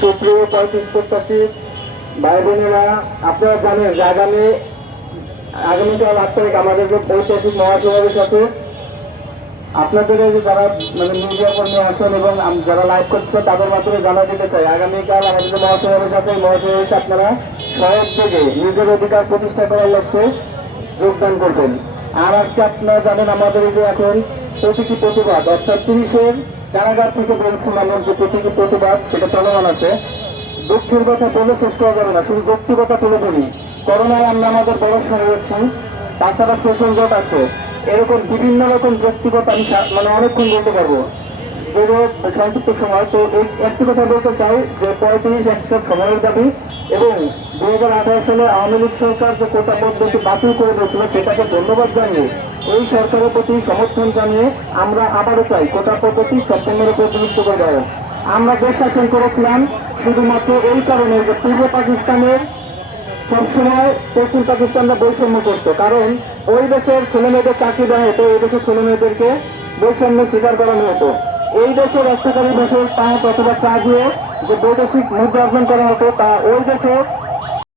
সুপ্রিয় পঁয়ত্রিশ যে আপনাদের যারা মানে মিডিয়া কর্মী আছেন এবং যারা লাইভ করছে, তাদের মাধ্যমে জানা দিতে চাই, আগামীকাল আমাদের যে মহাসমাবেশ আছে, এই মহাসমাবেশে আপনারা সহজ থেকে নিজের অধিকার প্রতিষ্ঠা করার লক্ষ্যে যোগদান করবেন। আর আজকে আপনারা জানেন আমাদের যে এখন প্রতীকী প্রতিবাদ, অর্থাৎ তিরিশের কারাগার থেকে বলছিলাম যে প্রতীকী প্রতিবাদ, সেটা চলমান আছে। দুঃখের কথা বলে শেষ করা যাবে না, শুধু ব্যক্তিগত তুলে ধরি। করোনায় আমরা আমাদের বড় হয়েছি, তাছাড়া সোশ্যাল জট আছে। এরকম বিভিন্ন রকম ব্যক্তিগত আমি মানে অনেকক্ষণ বলতে পারব। যেগুলো সংক্ষিপ্ত সময়, তো একটি কথা বলতে চাই যে পঁয়ত্রিশ একটা সময়ের দাবি এবং দু হাজার আঠারো সালে আওয়ামী লীগ সরকার যে কোটা পদ্ধতি বাতিল করে দিয়েছিল, সেটাকে ধন্যবাদ জানিয়ে এই সরকারের প্রতি সমর্থন জানিয়ে আমরা আবারও চাই কোটা পদ্ধতি সম্পূর্ণরূপে বিলুপ্ত করে দেওয়া আমরা দেশ শাসন করেছিলাম, শুধুমাত্র এই কারণে যে পূর্ব পাকিস্তানের সবসময় পশ্চিম পাকিস্তানরা বৈষম্য করতো। কারণ ওই দেশের ছেলে মেয়েদের চাকরি দেওয়া হতো, এই দেশের ছেলে মেয়েদেরকে বৈষম্য স্বীকার করানো হতো। এই দেশের রক্তকারী দেশের পাঁচ অথবা চা দিয়ে যে বৈদেশিক মুদ্রা অর্জন করা হতো, তা ওই দেশে